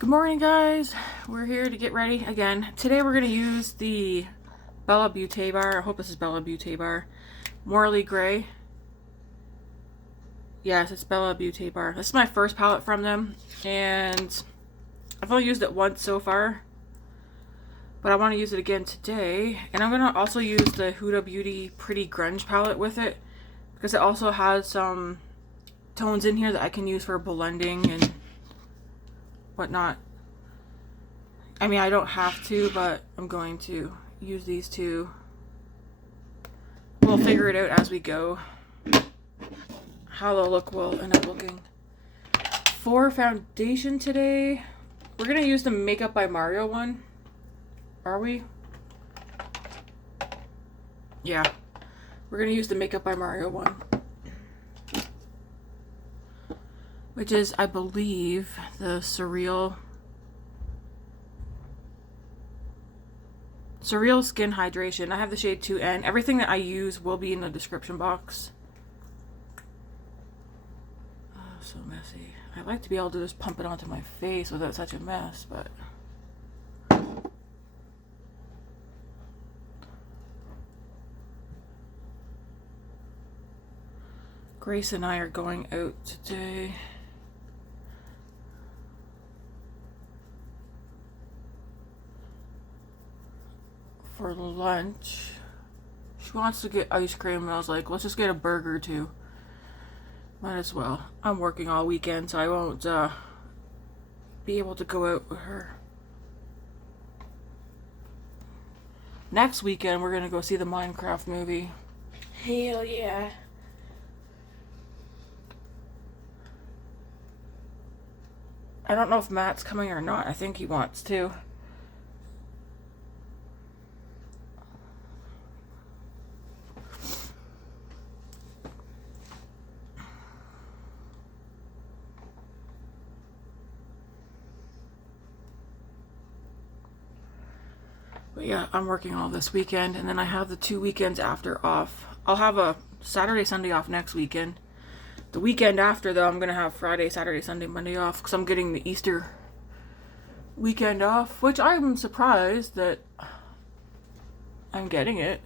Good morning, guys. We're here to get ready again. Today we're going to use the Bellabeautebar. I hope this is Bellabeautebar. Morally Gray. Yes, it's Bellabeautebar. This is my first palette from them, and I've only used it once so far, but I want to use it again today. And I'm going to also use the Huda Beauty Pretty Grunge palette with it, because it also has some tones in here that I can use for blending and whatnot. I mean, I don't have to, but I'm going to use these two. We'll figure it out as we go, how the look will end up looking. For foundation today, we're going to use the Makeup by Mario one. Are we? Yeah. We're going to use the Makeup by Mario one, which is, I believe, the SurrealSkin Hydration. I have the shade 2N. Everything that I use will be in the description box. Oh, so messy. I'd like to be able to just pump it onto my face without such a mess, but... Grace and I are going out today. For lunch. She wants to get ice cream, and I was like, let's just get a burger too. Might as well. I'm working all weekend, so I won't be able to go out with her. Next weekend, we're gonna go see the Minecraft movie. Hell yeah. I don't know if Matt's coming or not. I think he wants to. But yeah, I'm working all this weekend, and then I have the 2 weekends after off. I'll have a Saturday, Sunday off next weekend. The weekend after, though, I'm going to have Friday, Saturday, Sunday, Monday off, because I'm getting the Easter weekend off, which I'm surprised that I'm getting it.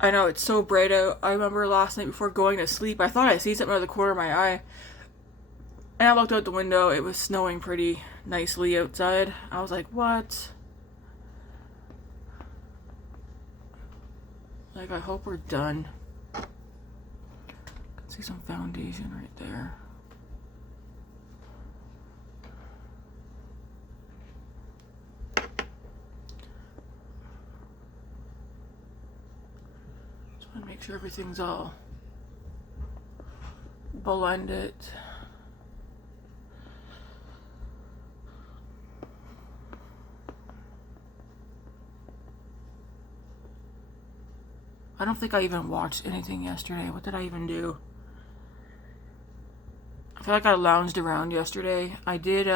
I know, it's so bright out. I remember last night before going to sleep, I thought I see something out of the corner of my eye. And I looked out the window, it was snowing pretty nicely outside. I was like, what? Like, I hope we're done. I can see some foundation right there. Just want to make sure everything's all blended. I don't think I even watched anything yesterday. What did I even do? I feel like I lounged around yesterday. I did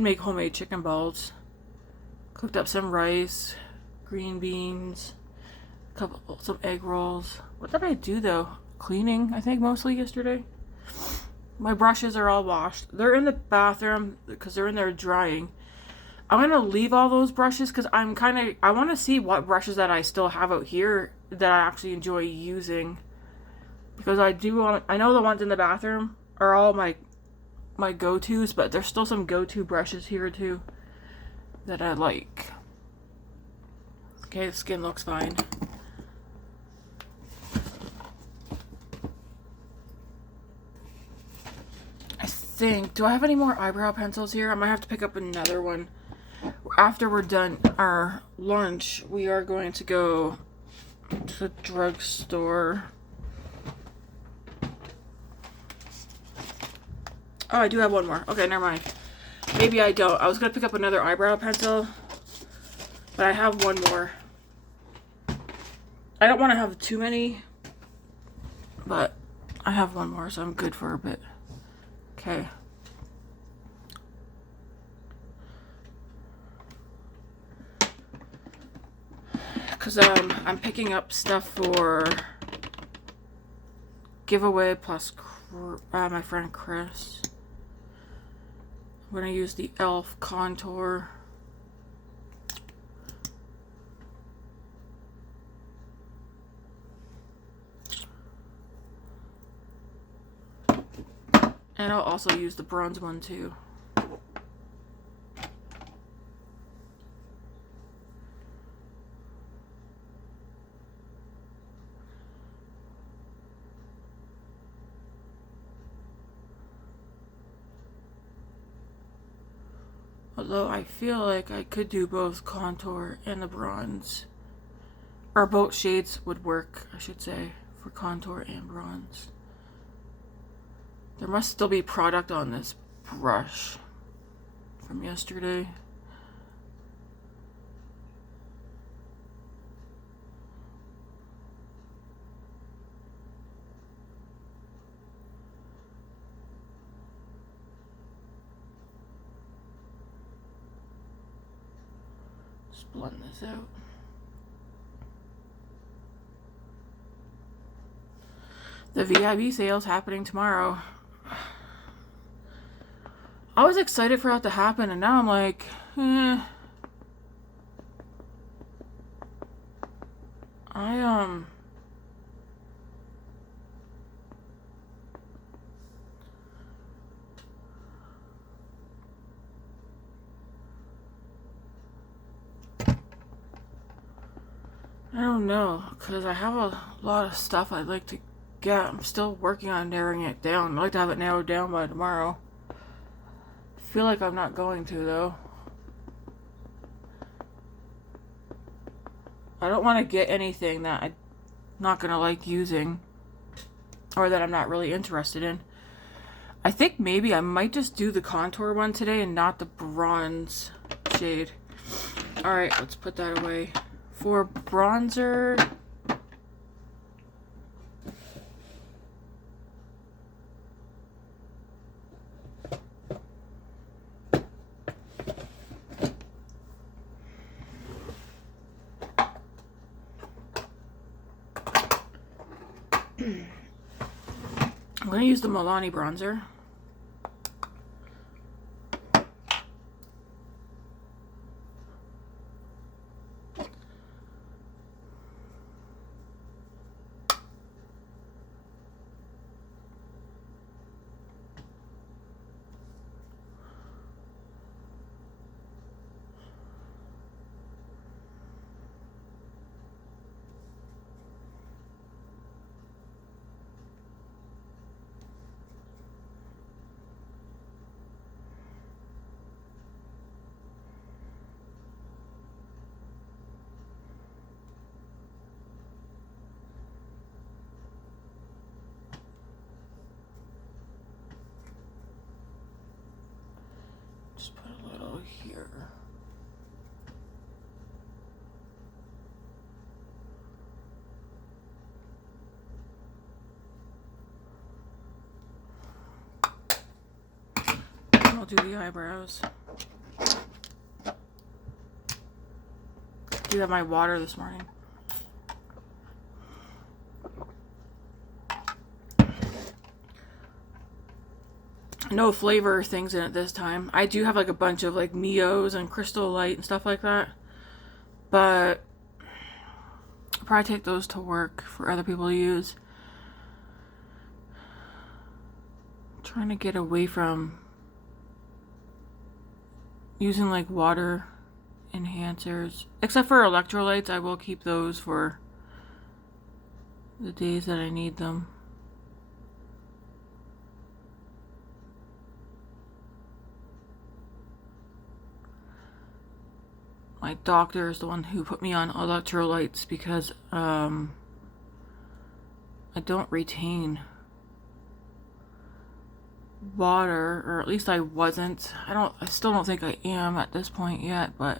make homemade chicken balls. Cooked up some rice, green beans, some egg rolls. What did I do though? Cleaning, I think, mostly yesterday. My brushes are all washed. They're in the bathroom because they're in there drying. I'm going to leave all those brushes because I want to see what brushes that I still have out here that I actually enjoy using. Because I know the ones in the bathroom are all my go-tos, but there's still some go-to brushes here too that I like. Okay, the skin looks fine. I think, do I have any more eyebrow pencils here? I might have to pick up another one. After we're done our lunch, we are going to go to the drugstore. Oh, I do have one more. Okay, never mind. Maybe I don't. I was going to pick up another eyebrow pencil, but I have one more. I don't want to have too many, but I have one more, so I'm good for a bit. Okay. Because I'm picking up stuff for giveaway plus my friend Chris. I'm going to use the e.l.f. contour. And I'll also use the bronze one too. Although I feel like I could do both contour and the bronze. Or both shades would work, I should say, for contour and bronze. There must still be product on this brush from yesterday. Just blend this out. The VIB sale's happening tomorrow. I was excited for that to happen, and now I'm like, I don't know, because I have a lot of stuff I'd like to get. I'm still working on narrowing it down. I'd like to have it narrowed down by tomorrow. I feel like I'm not going to, though. I don't want to get anything that I'm not going to like using, or that I'm not really interested in. I think maybe I might just do the contour one today and not the bronze shade. Alright, let's put that away. For bronzer, I'm going to use the Milani bronzer. Just put a little here. I'll do the eyebrows. Do have my water this morning. No flavor things in it this time. I do have like a bunch of like Mios and Crystal Light and stuff like that, but I'll probably take those to work for other people to use. I'm trying to get away from using like water enhancers, except for electrolytes. I will keep those for the days that I need them. My doctor is the one who put me on electrolytes because I don't retain water, or at least I wasn't. I still don't think I am at this point yet, but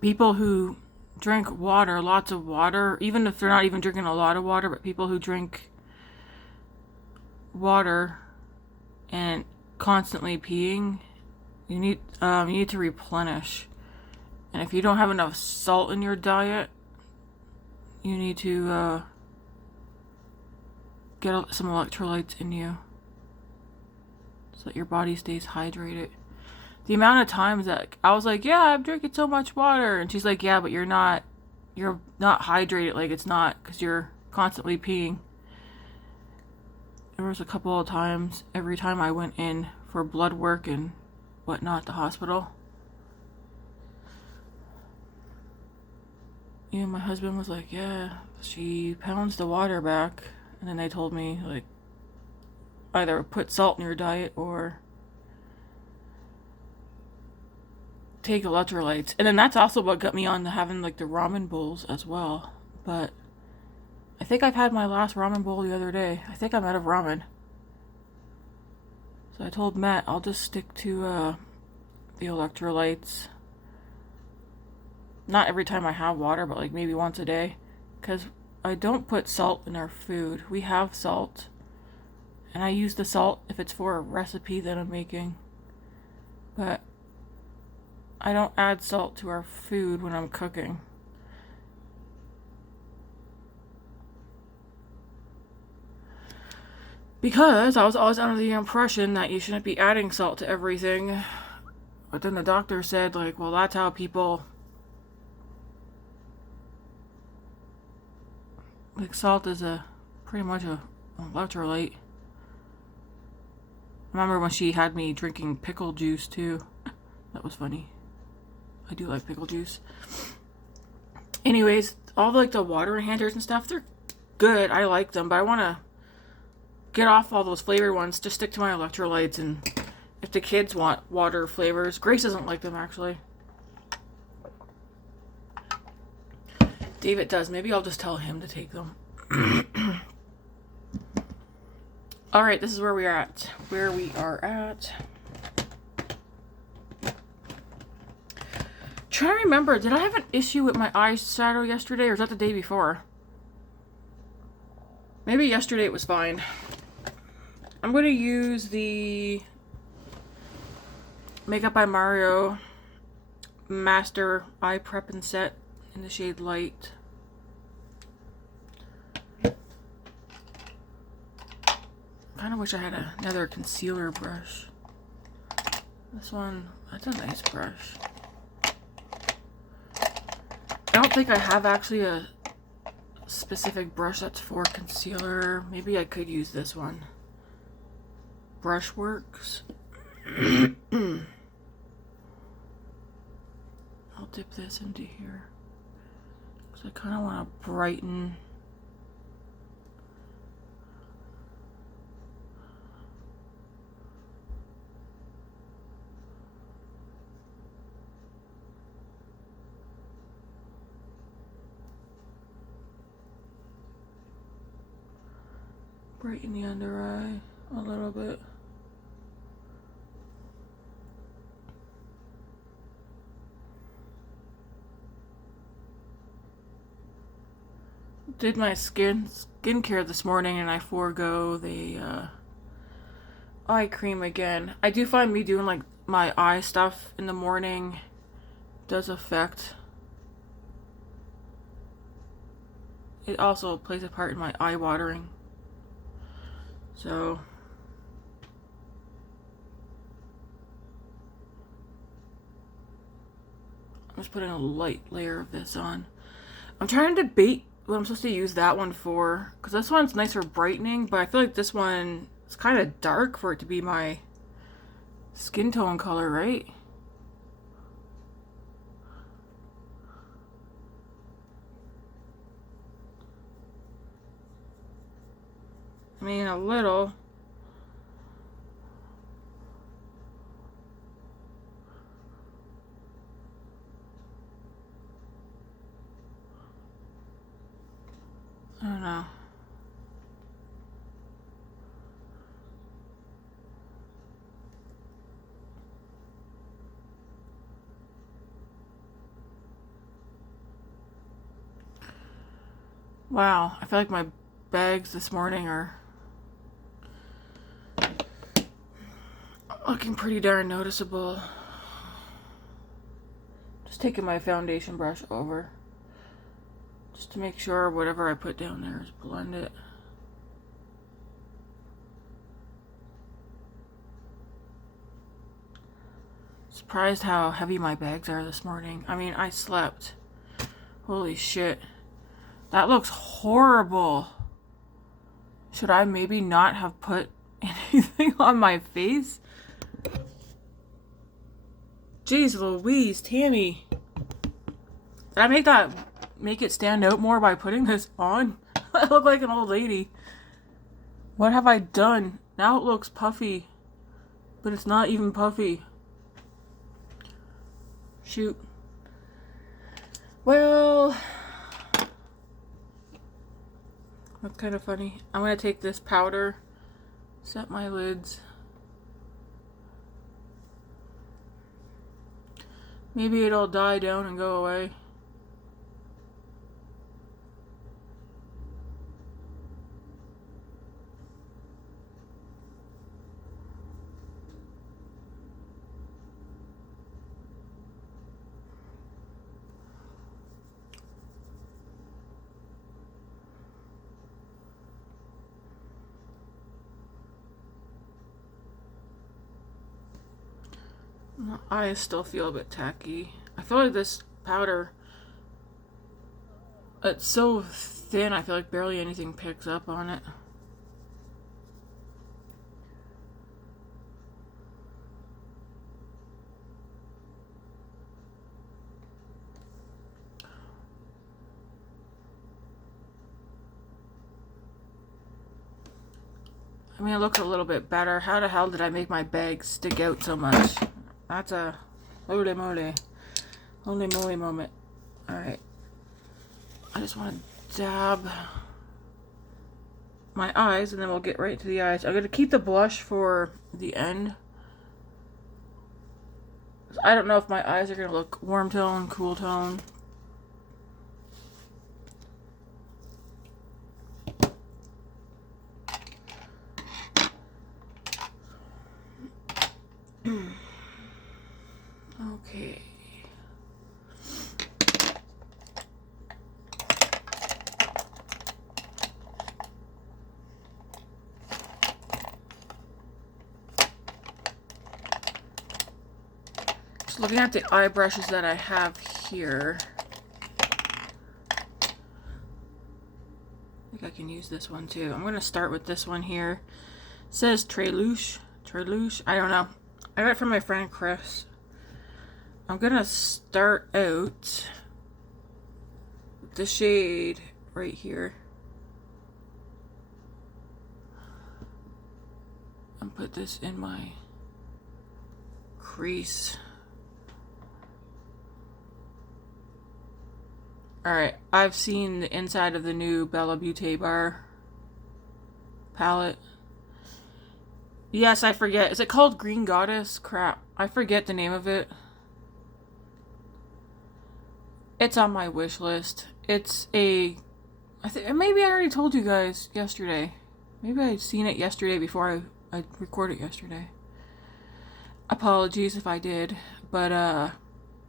people who drink water, lots of water, even if they're not even drinking a lot of water, but people who drink water and constantly peeing, you need to replenish. And if you don't have enough salt in your diet, you need to get some electrolytes in you so that your body stays hydrated. The amount of times that I was like, yeah, I'm drinking so much water, and she's like, yeah, but you're not hydrated. Like, it's not, because you're constantly peeing. There was a couple of times every time I went in for blood work and whatnot at the hospital. And my husband was like, yeah, she pounds the water back. And then they told me, like, either put salt in your diet or take electrolytes. And then that's also what got me on to having, like, the ramen bowls as well. But I think I've had my last ramen bowl the other day. I think I'm out of ramen. So I told Matt I'll just stick to the electrolytes. Not every time I have water, but like maybe once a day. Because I don't put salt in our food. We have salt. And I use the salt if it's for a recipe that I'm making. But I don't add salt to our food when I'm cooking. Because I was always under the impression that you shouldn't be adding salt to everything. But then the doctor said, like, well, that's how people... Like, salt is pretty much a electrolyte. I remember when she had me drinking pickle juice, too. That was funny. I do like pickle juice. Anyways, all like the water enhancers and stuff, they're good. I like them, but I want to get off all those flavored ones. Just stick to my electrolytes, and if the kids want water flavors, Grace doesn't like them, actually. David does. Maybe I'll just tell him to take them. Alright, this is where we are at. Trying to remember, did I have an issue with my eyeshadow yesterday, or was that the day before? Maybe yesterday it was fine. I'm going to use the Makeup by Mario Master Eye Prep and Set in the shade Light. Kind of wish I had another concealer brush. This one, that's a nice brush. I don't think I have actually a specific brush that's for concealer. Maybe I could use this one. Brushworks. I'll dip this into here. Because I kind of want to brighten. Brighten the under eye a little bit. Did my skincare this morning, and I forego the eye cream again. I do find me doing like my eye stuff in the morning does affect. It also plays a part in my eye watering. So I'm just putting a light layer of this on. I'm trying to debate what I'm supposed to use that one for, because this one's nice for brightening, but I feel like this one is kind of dark for it to be my skin tone color, right? I mean, a little. I don't know. Wow, I feel like my bags this morning are looking pretty darn noticeable. Just taking my foundation brush over Just to make sure whatever I put down there is blended. Surprised how heavy my bags are this morning. I mean, I slept. Holy shit. That looks horrible. Should I maybe not have put anything on my face? Jeez Louise, Tammy. Did I make it stand out more by putting this on? I look like an old lady. What have I done? Now it looks puffy. But it's not even puffy. Shoot. Well, that's kind of funny. I'm going to take this powder, set my lids. Maybe it'll die down and go away. My eyes still feel a bit tacky. I feel like this powder, it's so thin, I feel like barely anything picks up on it. I mean, it looks a little bit better. How the hell did I make my bag stick out so much? That's a holy moly moment. Alright. I just want to dab my eyes and then we'll get right to the eyes. I'm going to keep the blush for the end. I don't know if my eyes are going to look warm tone, cool tone. Okay. Just looking at the eye brushes that I have here. I think I can use this one too. I'm going to start with this one here. It says Translucient. I don't know. I got it from my friend Chris. I'm gonna start out with the shade right here and put this in my crease. Alright, I've seen the inside of the new Bellabeautebar palette. Yes, I forget. Is it called Green Goddess? Crap. I forget the name of it. It's on my wish list. It's a... maybe I already told you guys yesterday. Maybe I'd seen it yesterday before I recorded yesterday. Apologies if I did. But,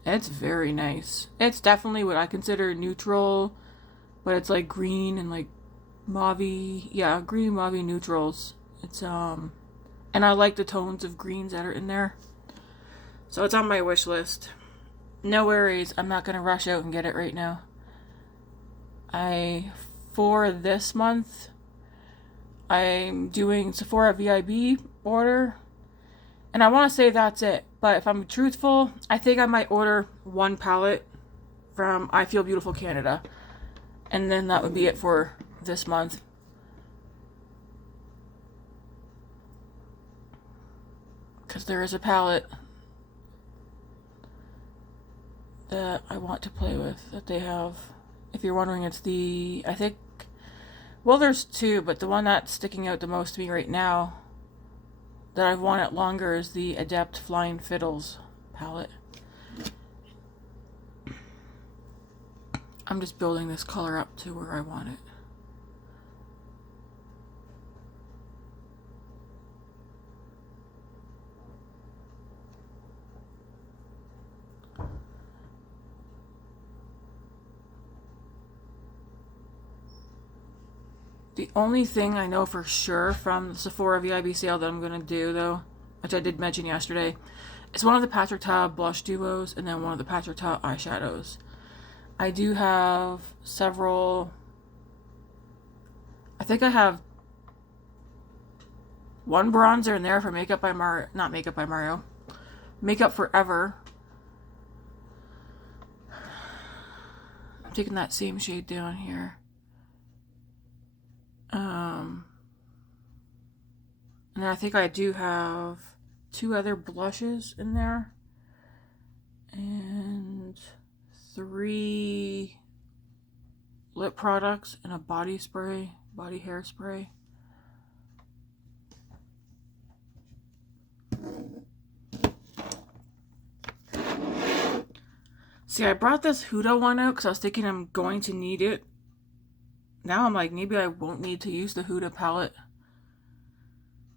it's very nice. It's definitely what I consider neutral. But it's like green and like mauve-y. Yeah, green mauve-y neutrals. It's, and I like the tones of greens that are in there. So it's on my wish list. No worries, I'm not going to rush out and get it right now. For this month, I'm doing Sephora VIB order. And I want to say that's it. But if I'm truthful, I think I might order one palette from I Feel Beautiful Canada. And then that would be it for this month. Because there is a palette that I want to play with that they have. If you're wondering, it's the, I think, well, there's two, but the one that's sticking out the most to me right now that I've wanted longer is the Adept Flying Fiddles palette. I'm just building this color up to where I want it. The only thing I know for sure from the Sephora VIB sale that I'm going to do, though, which I did mention yesterday, is one of the Patrick Ta blush duos and then one of the Patrick Ta eyeshadows. I do have several. I think I have one bronzer in there for Makeup by Mario. Not Makeup by Mario. Makeup Forever. I'm taking that same shade down here. And then I think I do have 2 other blushes in there. And 3 lip products and a body spray, body hairspray. See, I brought this Huda one out because I was thinking I'm going to need it. Now I'm like, maybe I won't need to use the Huda palette.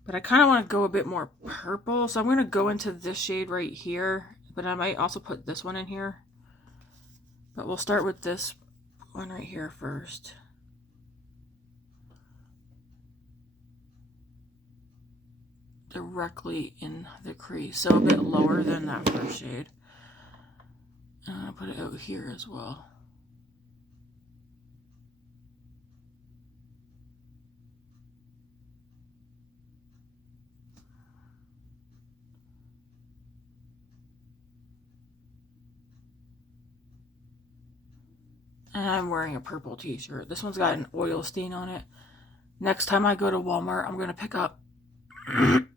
But I kind of want to go a bit more purple, so I'm going to go into this shade right here. But I might also put this one in here. But we'll start with this one right here first. Directly in the crease, so a bit lower than that first shade. And I'm going to put it out here as well. And I'm wearing a purple t-shirt. This one's got an oil stain on it. Next time I go to Walmart, I'm going to pick up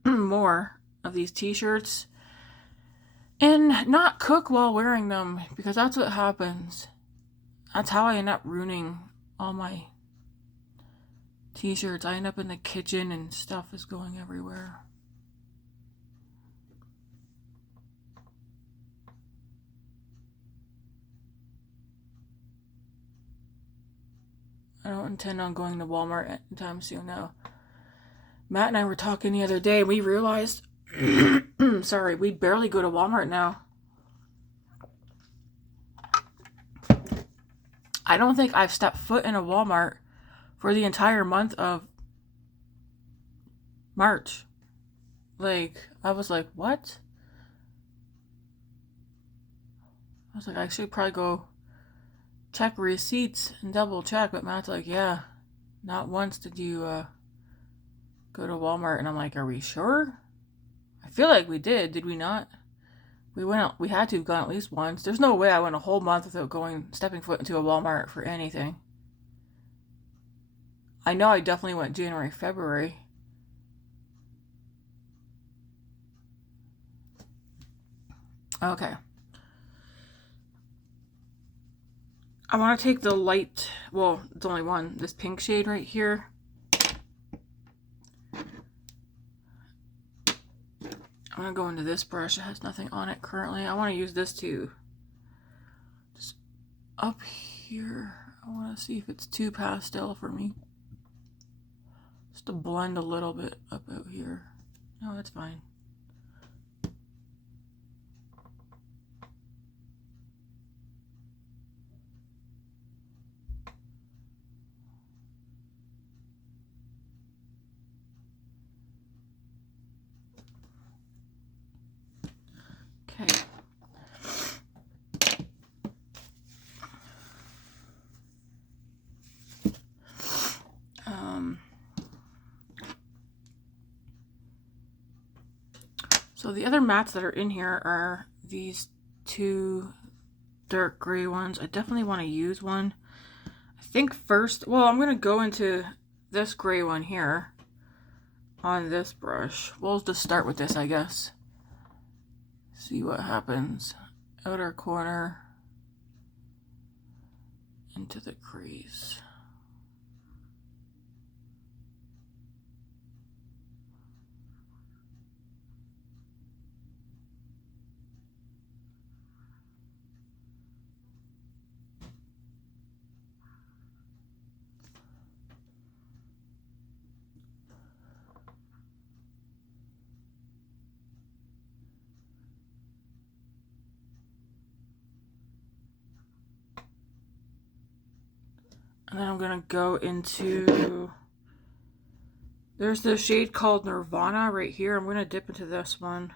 more of these t-shirts and not cook while wearing them, because that's what happens. That's how I end up ruining all my t-shirts. I end up in the kitchen and stuff is going everywhere. I don't intend on going to Walmart anytime soon now. Matt and I were talking the other day and we realized, sorry, we barely go to Walmart now. I don't think I've stepped foot in a Walmart for the entire month of March. Like, I was like, what? I was like, I should probably go check receipts and double check, but Matt's like, yeah, not once did you go to Walmart. And I'm like, are we sure? I feel like we did we not? We went out, we had to have gone at least once. There's no way I went a whole month without stepping foot into a Walmart for anything. I know I definitely went January, February. Okay. I want to take the light, well, it's only one, this pink shade right here. I'm going to go into this brush. It has nothing on it currently. I want to use this too. Just up here. I want to see if it's too pastel for me. Just to blend a little bit up out here. No, that's fine. Okay. So the other mattes that are in here are these 2 dark gray ones. I definitely want to use one. I think first, well, I'm going to go into this gray one here on this brush. We'll just start with this, I guess. See what happens. Outer corner into the crease. And then I'm going to go into There's this shade called Nirvana right here. I'm going to dip into this one.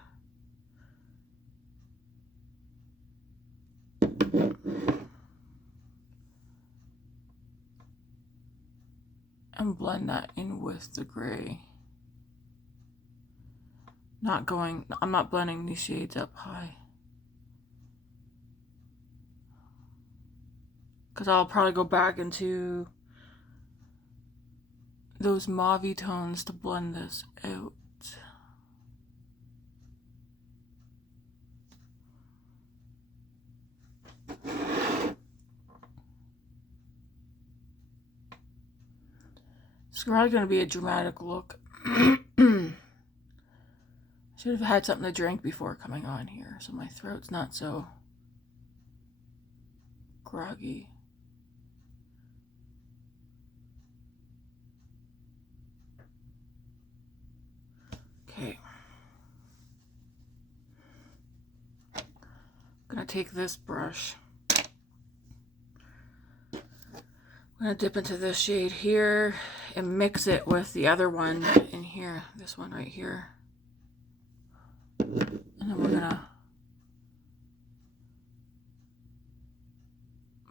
And blend that in with the gray. I'm not blending these shades up high. Because I'll probably go back into those mauve tones to blend this out. It's probably going to be a dramatic look. Should have had something to drink before coming on here, so my throat's not so groggy. Okay. I'm gonna take this brush. I'm gonna dip into this shade here and mix it with the other one in here, this one right here. And then we're gonna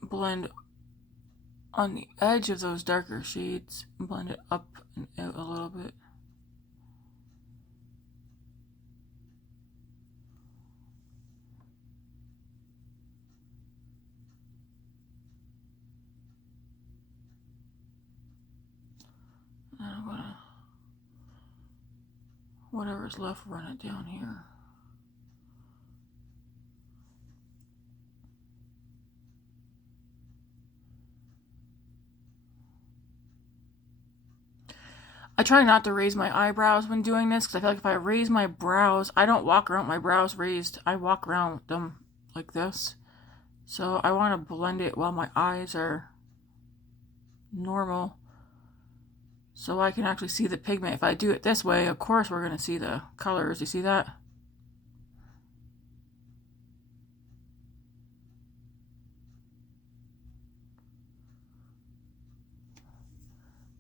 blend on the edge of those darker shades and blend it up and out a little bit. And I'm gonna, whatever's left, run it down here. I try not to raise my eyebrows when doing this because I feel like if I raise my brows, I don't walk around with my brows raised. I walk around with them like this. So I want to blend it while my eyes are normal so I can actually see the pigment. If I do it this way, of course we're going to see the colors. You see that?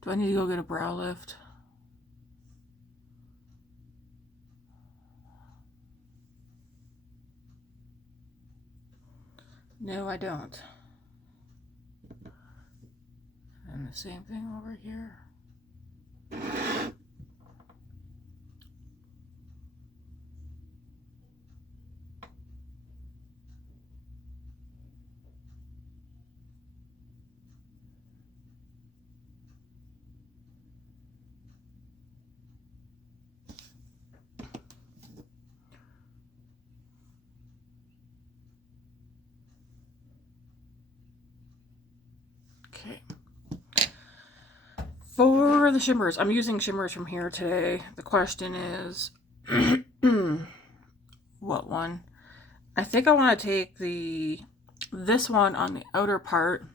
Do I need to go get a brow lift? No, I don't. And the same thing over here. Okay. For the shimmers, I'm using shimmers from here today. The question is, what one? I think I want to take this one on the outer part.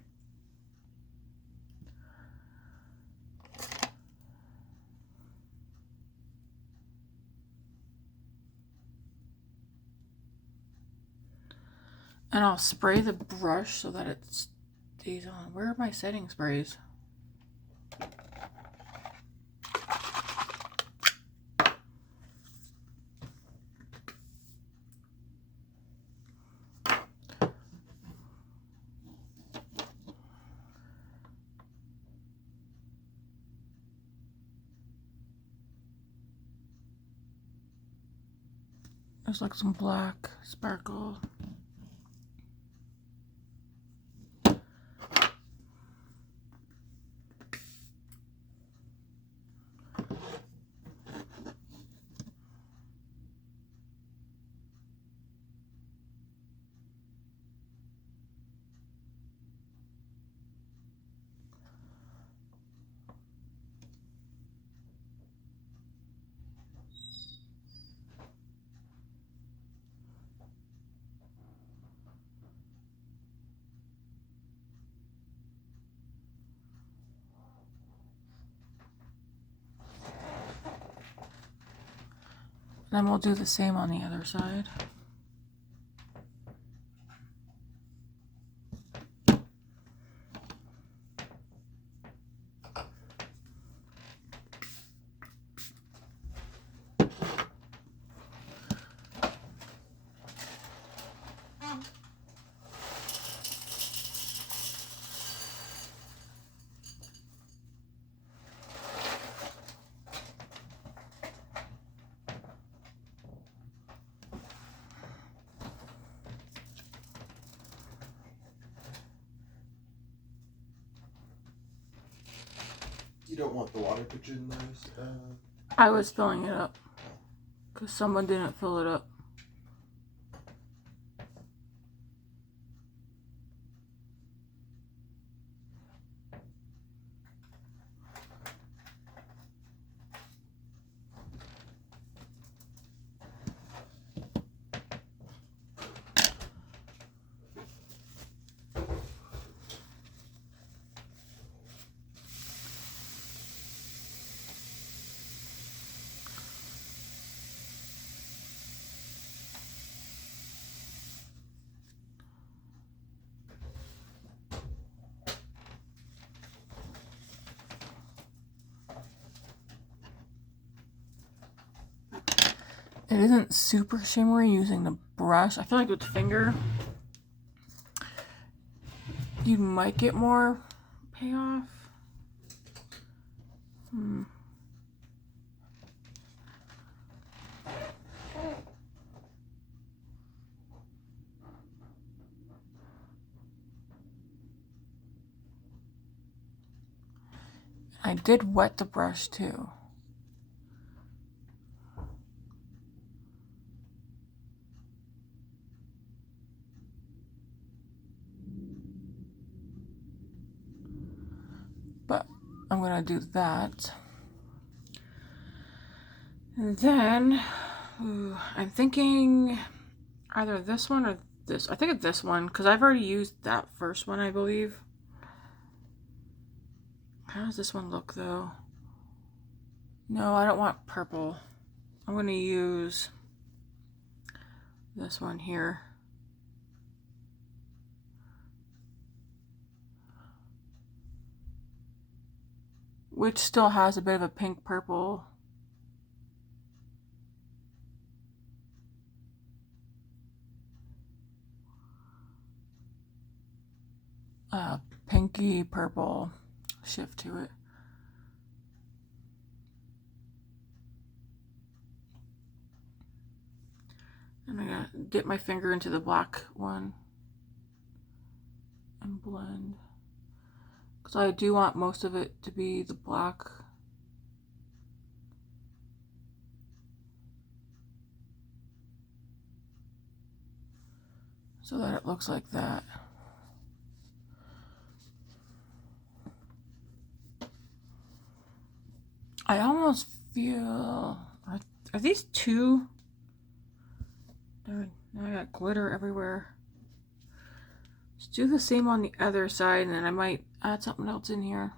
And I'll spray the brush so that it stays on. Where are my setting sprays? There's like some black sparkle. Then we'll do the same on the other side. You don't want the water picture in those? I was filling it up. Because someone didn't fill it up. It isn't super shimmery using the brush. I feel like with the finger, you might get more payoff. I did wet the brush too. But I'm gonna do that. And then, I'm thinking either this one or this. I think it's this one, because I've already used that first one, I believe. How does this one look, though? No, I don't want purple. I'm gonna use this one here. Which still has a bit of a pink purple. Pinky purple shift to it. And I'm gonna dip my finger into the black one and blend. Because I do want most of it to be the black. So that it looks like that. I almost feel, are these two? Now I got glitter everywhere. Let's do the same on the other side, and then I might add something else in here.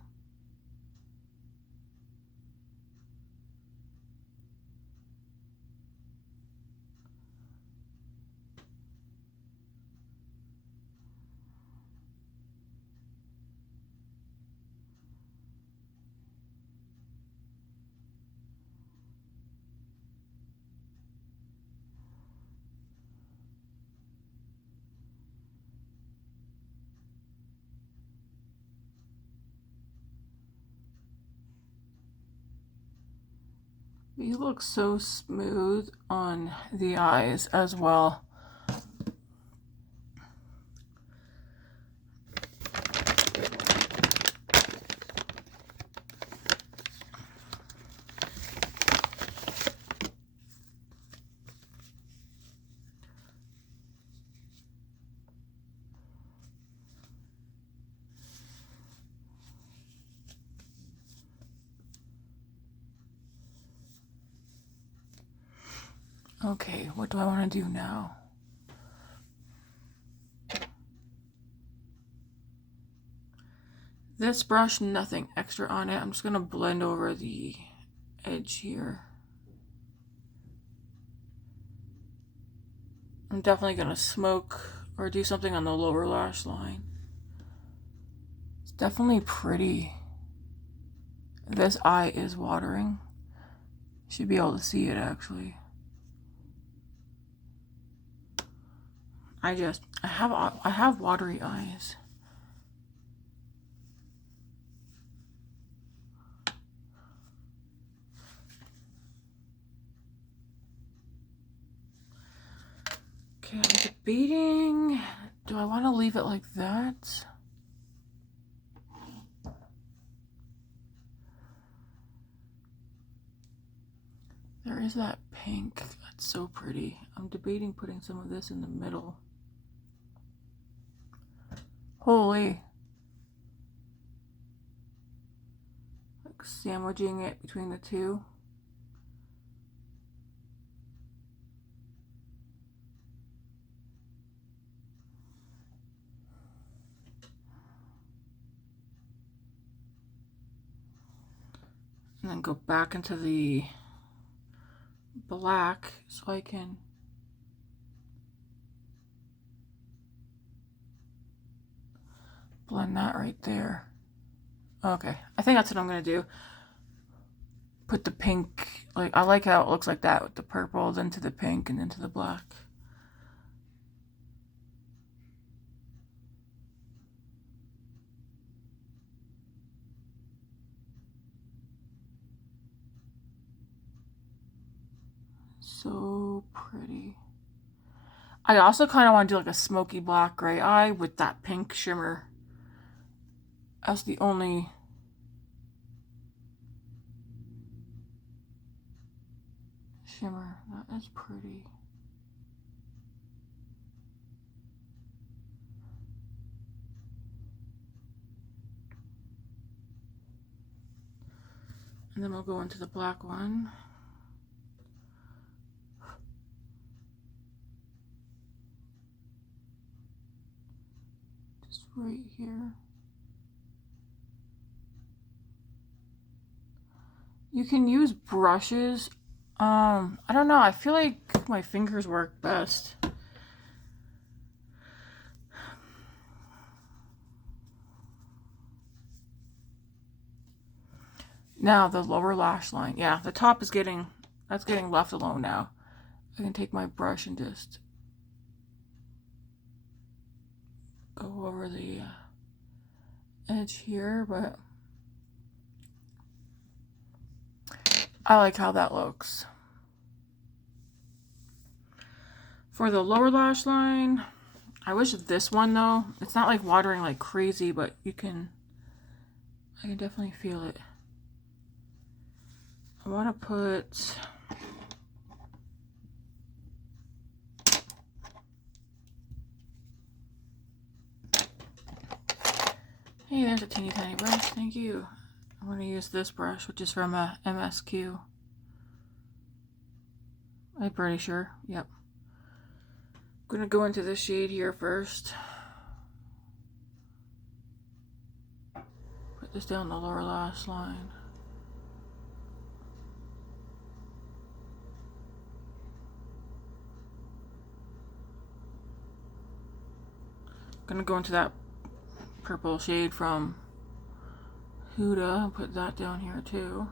These look so smooth on the eyes as well. Okay, what do I want to do now? This brush, nothing extra on it. I'm just going to blend over the edge here. I'm definitely going to smoke or do something on the lower lash line. It's definitely pretty. This eye is watering. Should be able to see it actually. I have watery eyes. Okay, I'm debating, do I want to leave it like that? There is that pink. That's so pretty. I'm debating putting some of this in the middle. Holy. Like sandwiching it between the two. And then go back into the black so I can blend that right there. Okay, I think that's what I'm gonna do. Put the pink, like I like how it looks like that with the purple, then to the pink, and then to the black. So pretty. I also kind of want to do like a smoky black gray eye with that pink shimmer. That's the only shimmer. That is pretty. And then we'll go into the black one. Just right here. You can use brushes. I don't know. I feel like my fingers work best. Now the lower lash line. Yeah, the top is getting, that's getting left alone now. I can take my brush and just go over the edge here, but I like how that looks. For the lower lash line, I wish this one though, it's not like watering like crazy, but I can definitely feel it. I want to put hey, there's a teeny tiny brush, thank you. I'm going to use this brush, which is from a MSQ. I'm pretty sure, yep. I'm going to go into this shade here first. Put this down the lower lash line. Gonna go into that purple shade from Huda and put that down here too.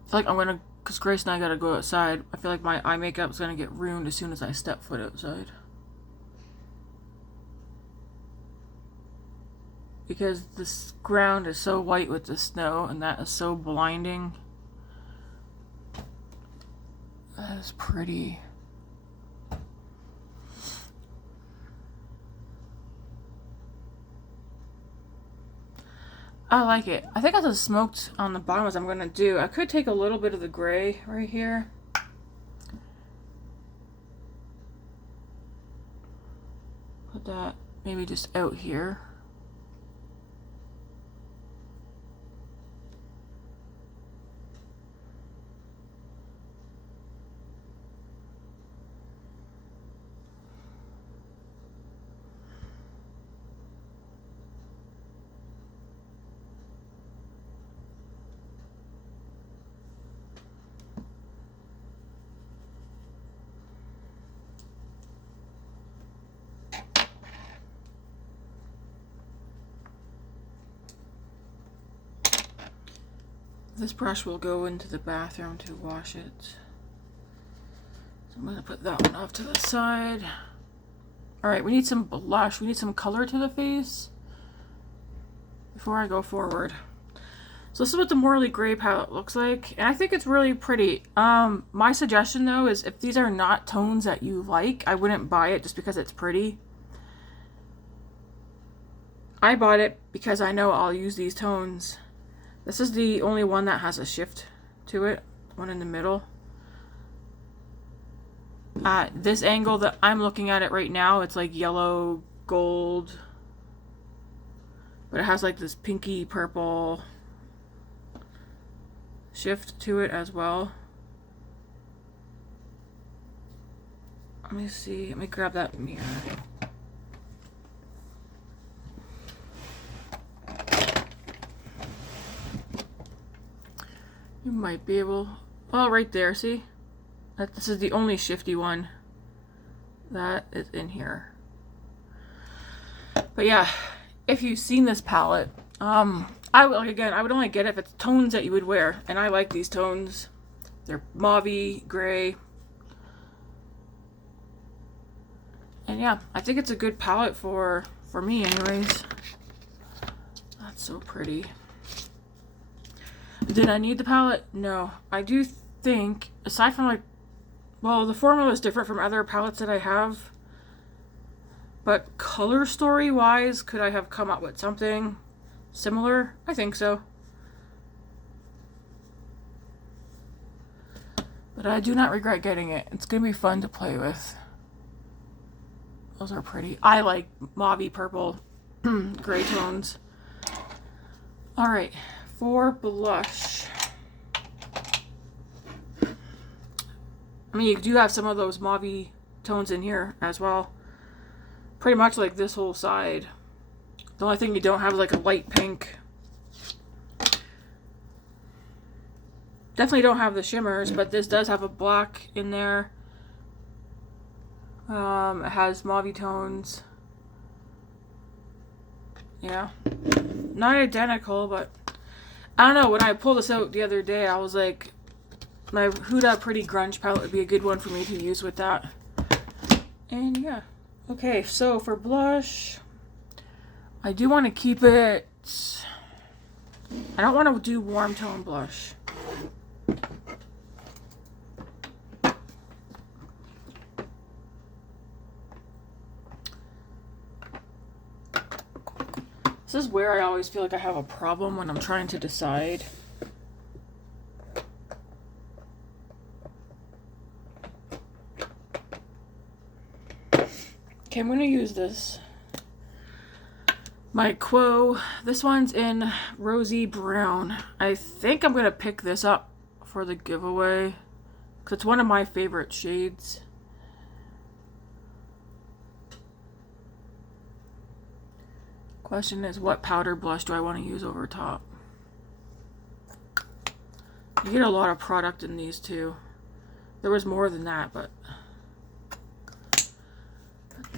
I feel like I'm gonna, because Grace and I gotta go outside. I feel like my eye makeup is gonna get ruined as soon as I step foot outside. Because this ground is so white with the snow, and that is so blinding. That is pretty. I like it. I think that's as smoked on the bottom as I'm going to do. I could take a little bit of the gray right here. Put that maybe just out here. This brush will go into the bathroom to wash it. So I'm going to put that one off to the side. Alright, we need some blush. We need some color to the face. before I go forward. So this is what the Morley Gray palette looks like, and I think it's really pretty. My suggestion though is if these are not tones that you like, I wouldn't buy it just because it's pretty. I bought it because I know I'll use these tones. This is the only one that has a shift to it, one in the middle. At this angle that I'm looking at it right now, it's like yellow, gold, but it has like this pinky purple shift to it as well. Let me see, let me grab that mirror. You might be able, oh, right there, see? This is the only shifty one that is in here. But yeah, if you've seen this palette, I would only get it if it's tones that you would wear, and I like these tones. They're mauvey, gray, and yeah, I think it's a good palette for me, anyways. That's so pretty. Did I need the palette? No. I do think, aside from like, well, the formula is different from other palettes that I have, but color story wise, could I have come up with something similar? I think so. But I do not regret getting it. It's going to be fun to play with. Those are pretty. I like mauvey purple, gray tones. Alright, for blush. I mean, you do have some of those mauvey tones in here as well. Pretty much like this whole side. The only thing you don't have is like a light pink. Definitely don't have the shimmers, but this does have a black in there. It has mauvey tones. Yeah. Not identical, but I don't know. When I pulled this out the other day, I was like, my Huda Pretty Grunge palette would be a good one for me to use with that. And yeah. Okay, so for blush, I do want to keep it, I don't want to do warm tone blush. This is where I always feel like I have a problem when I'm trying to decide. Okay, I'm going to use this. My Quo. This one's in Rosy Brown. I think I'm going to pick this up for the giveaway, because it's one of my favorite shades. Question is, what powder blush do I want to use over top? You get a lot of product in these too. There was more than that, but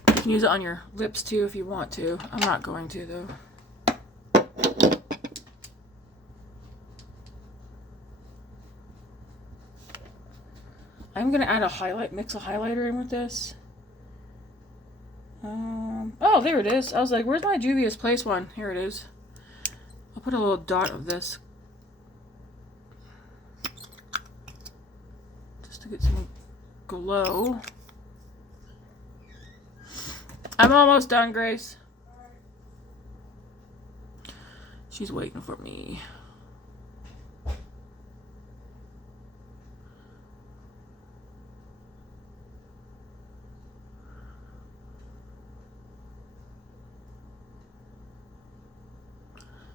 you can use it on your lips too if you want to. I'm not going to though. I'm gonna add a highlight, mix a highlighter in with this. Oh, there it is. I was like, where's my Juvias Place one? Here it is. I'll put a little dot of this just to get some glow. I'm almost done, Grace. She's waiting for me.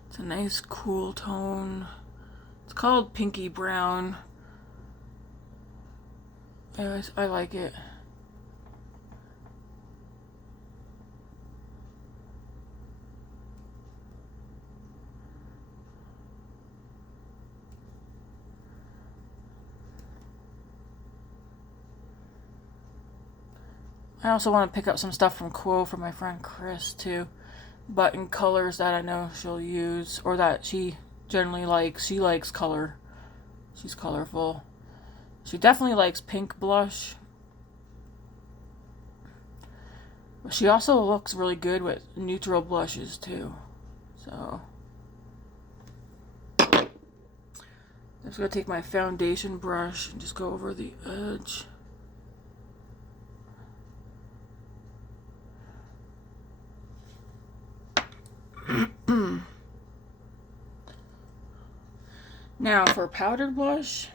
It's a nice cool tone. It's called Pinky Brown. I like it. I also want to pick up some stuff from Quo for my friend Chris too, but in colors that I know she'll use, or that she generally likes. She likes color. She's colorful. She definitely likes pink blush. But she also looks really good with neutral blushes too. So I'm just going to take my foundation brush and just go over the edge. Now for powdered blush,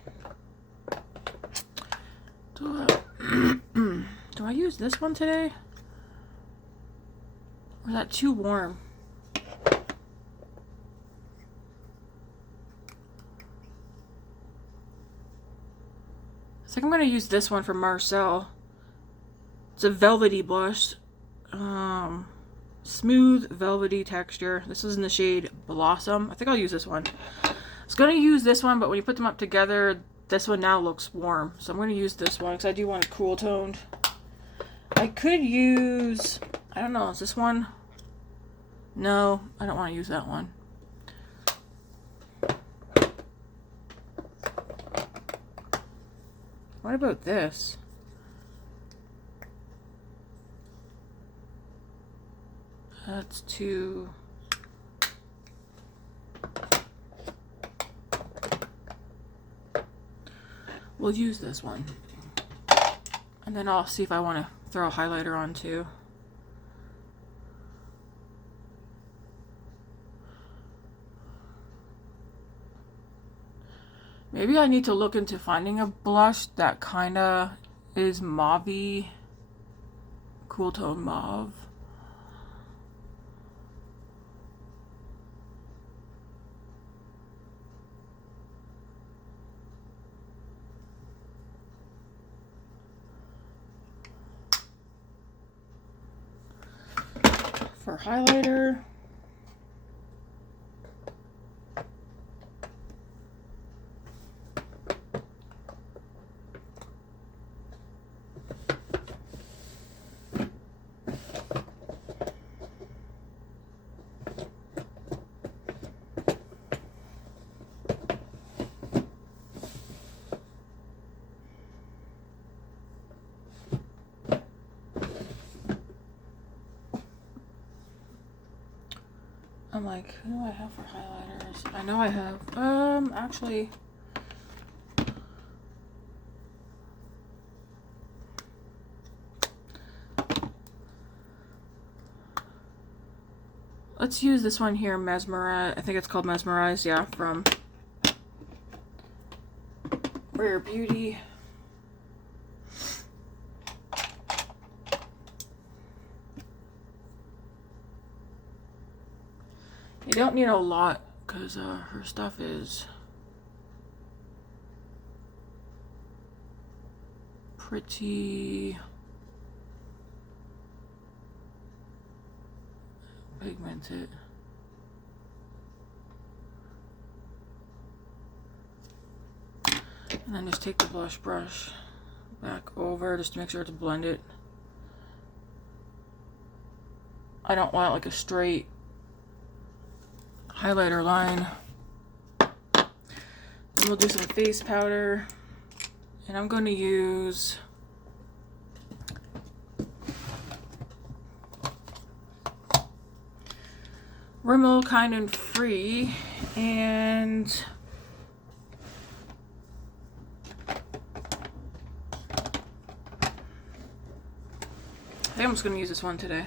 do I use this one today? Or is that too warm? I think I'm going to use this one from Marcelle. It's a velvety blush. Smooth velvety texture. This is in the shade Blossom. I think I'll use this one. I was going to use this one, but when you put them up together, this one now looks warm. So I'm going to use this one because I do want it cool toned. I could use, I don't know, is this one? No, I don't want to use that one. What about this? That's too... We'll use this one. And then I'll see if I want to throw a highlighter on too. Maybe I need to look into finding a blush that kind of is mauve-y, cool tone mauve. For highlighter, I'm like, who do I have for highlighters? I know I have, actually, let's use this one here, Mesmerize. I think it's called Mesmerize, yeah, from Rare Beauty. You don't need a lot because her stuff is pretty pigmented. And then just take the blush brush back over just to make sure it's blended. I don't want like a straight highlighter line. Then we'll do some face powder, and I'm going to use Rimmel Kind and Free, and I think I'm just going to use this one today.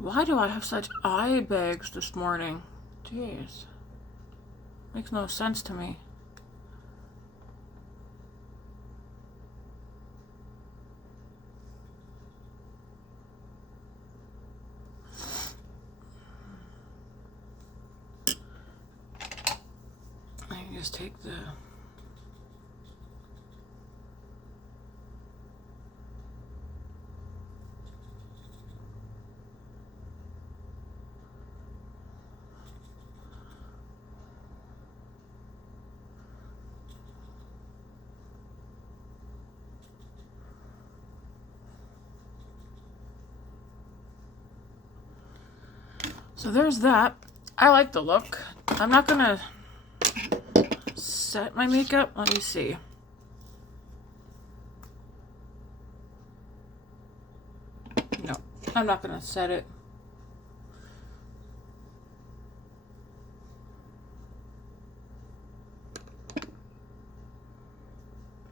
Why do I have such eye bags this morning? Jeez. Makes no sense to me. I can just take the... So there's that. I like the look. I'm not gonna set my makeup. Let me see. No, I'm not gonna set it.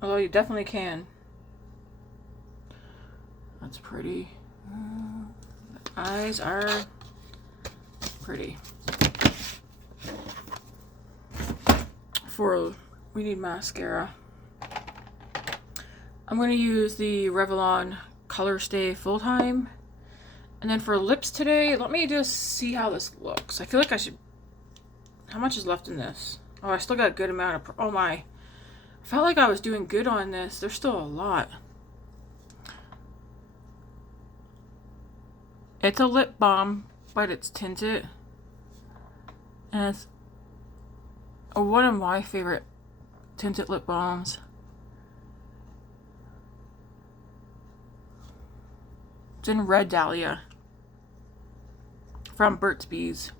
Although you definitely can. That's pretty. The eyes are pretty. We need mascara. I'm going to use the Revlon Colorstay Full Time. And then for lips today, let me just see how this looks. I feel like I should... How much is left in this? Oh, I still got a good amount of... Oh my. I felt like I was doing good on this. There's still a lot. It's a lip balm, but it's tinted. And it's one of my favorite tinted lip balms. It's in Red Dahlia from Burt's Bees.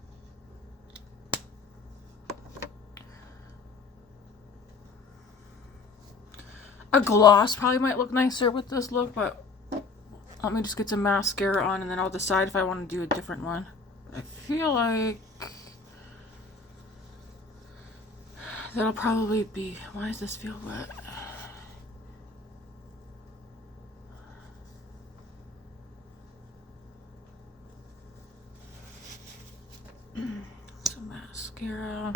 A gloss probably might look nicer with this look, but let me just get some mascara on and then I'll decide if I want to do a different one. I feel like that'll probably be... Why does this feel wet? Some mascara.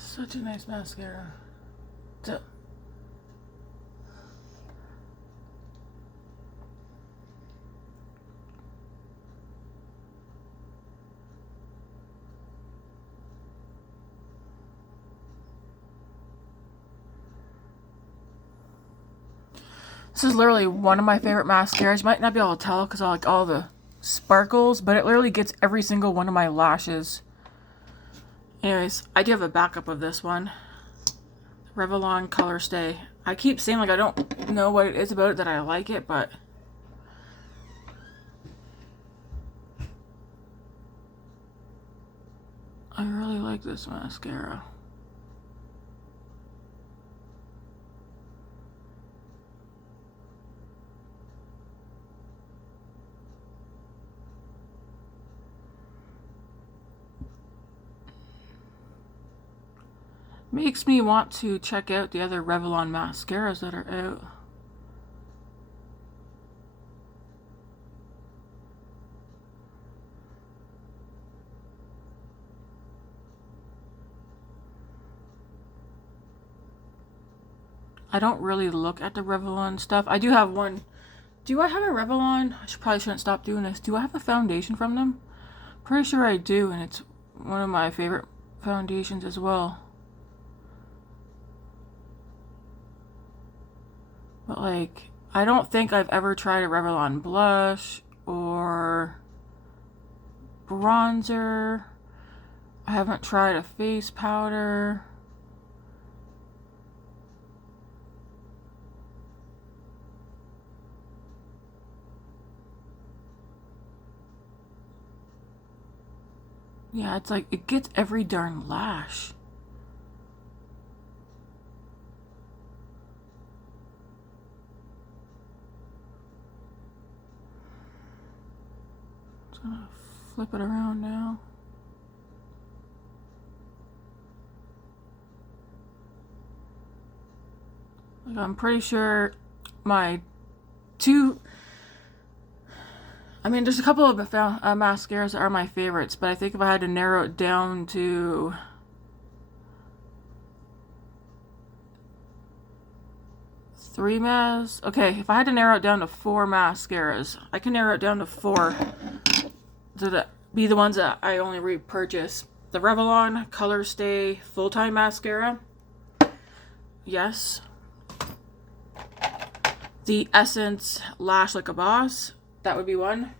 Such a nice mascara. Duh. This is literally one of my favorite mascaras. You might not be able to tell because I like all the sparkles, but it literally gets every single one of my lashes. Anyways, I do have a backup of this one. Revlon Colorstay. I keep saying like I don't know what it is about it that I like it, but I really like this mascara. Makes me want to check out the other Revlon mascaras that are out. I don't really look at the Revlon stuff. I do have one. Do I have a Revlon? Probably shouldn't stop doing this. Do I have a foundation from them? Pretty sure I do, and it's one of my favorite foundations as well. But like, I don't think I've ever tried a Revlon blush or bronzer. I haven't tried a face powder. Yeah, it's like, it gets every darn lash. Just gonna flip it around now. Like, I'm pretty sure my two, I mean, there's a couple of mascaras that are my favorites, but I think if I had to narrow it down to okay, if I had to narrow it down to 4 mascaras, I can narrow it down to 4 to be the ones that I only repurchase. The Revelon Colorstay Full-Time Mascara. Yes. The Essence Lash Like a Boss. That would be one.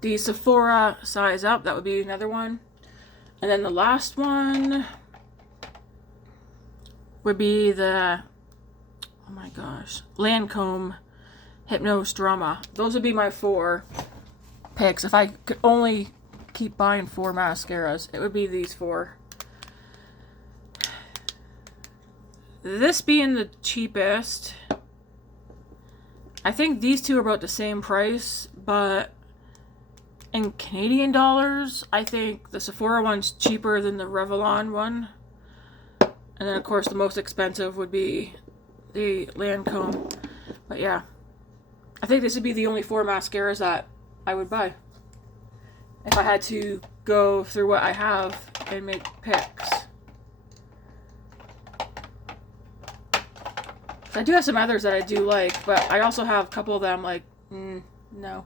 The Sephora Size Up. That would be another one. And then the last one would be the, oh my gosh, Lancome Hypnose Drama. Those would be my 4 picks. If I could only keep buying 4 mascaras, it would be these 4. This being the cheapest, I think these two are about the same price, but in Canadian dollars, I think the Sephora one's cheaper than the Revelon one. And then, of course, the most expensive would be the Lancome. But yeah, I think this would be the only 4 mascaras that I would buy if I had to go through what I have and make picks. I do have some others that I do like, but I also have a couple of them like, no,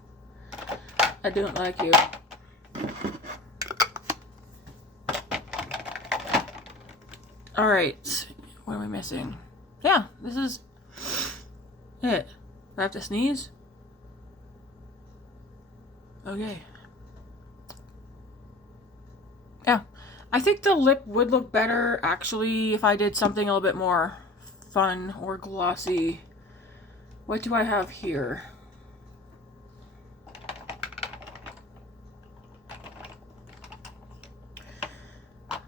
I don't like you. Alright, what am I missing? Yeah, this is it. Do I have to sneeze? Okay. Yeah, I think the lip would look better actually if I did something a little bit more fun or glossy. What do I have here? I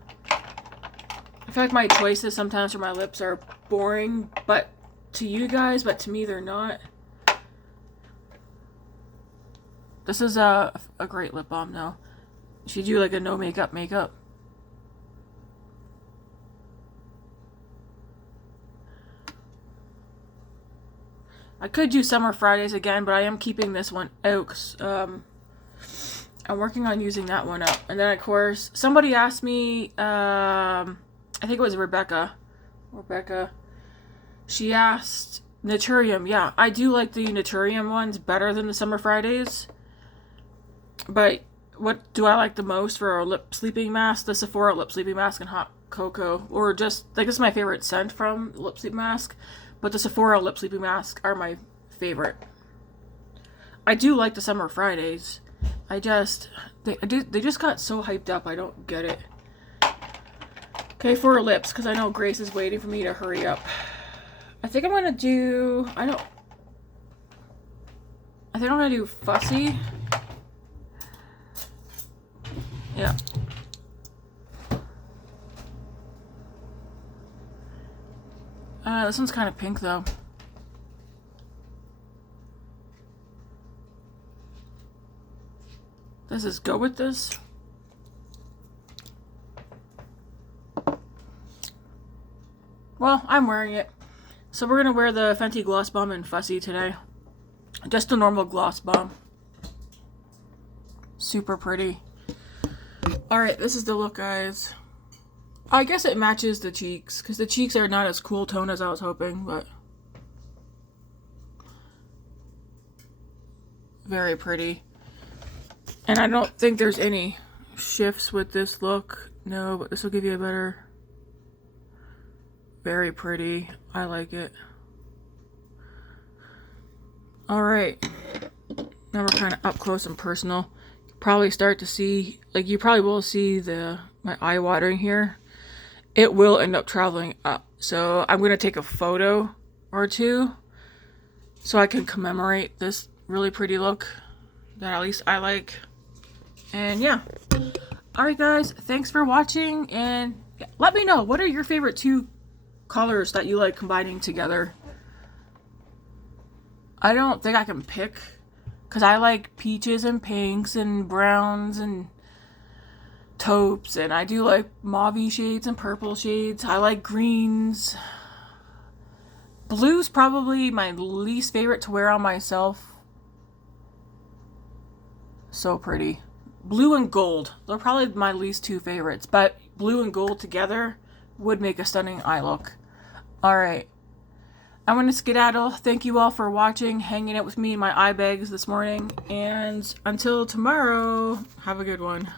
feel like my choices sometimes for my lips are boring, but to you guys, but to me they're not. This is a great lip balm though. You should do like a no makeup. I could do Summer Fridays again, but I am keeping this one out 'cause, I'm working on using that one up. And then, of course, somebody asked me, I think it was Rebecca. She asked Naturium. Yeah, I do like the Naturium ones better than the Summer Fridays. But what do I like the most for a lip sleeping mask? The Sephora lip sleeping mask and hot cocoa. Or just, like, this is my favorite scent from lip sleep mask. But the Sephora lip sleeping mask are my favorite. I do like the Summer Fridays. They just got so hyped up. I don't get it. Okay, for her lips, because I know Grace is waiting for me to hurry up. I think I'm gonna do. I think I'm gonna do Fussy. Yeah. This one's kind of pink though. Does this go with this? Well, I'm wearing it. So we're gonna wear the Fenty Gloss Bomb in Fussy today. Just a normal gloss bomb. Super pretty. Alright, this is the look, guys. I guess it matches the cheeks, because the cheeks are not as cool tone as I was hoping, but very pretty. And I don't think there's any shifts with this look. No, but this will give you a better... Very pretty. I like it. Alright. Now we're kind of up close and personal. Probably start to see, like you probably will see my eye watering here. It will end up traveling up. So I'm going to take a photo or two so I can commemorate this really pretty look that at least I like. And yeah. Alright guys, thanks for watching, and let me know, what are your favorite 2 colors that you like combining together? I don't think I can pick Because I like peaches and pinks and browns and taupes. And I do like mauve shades and purple shades. I like greens. Blue's probably my least favorite to wear on myself. So pretty. Blue and gold. They're probably my least two favorites. But blue and gold together would make a stunning eye look. Alright. I'm going to skedaddle. Thank you all for watching, hanging out with me in my eye bags this morning. And until tomorrow, have a good one.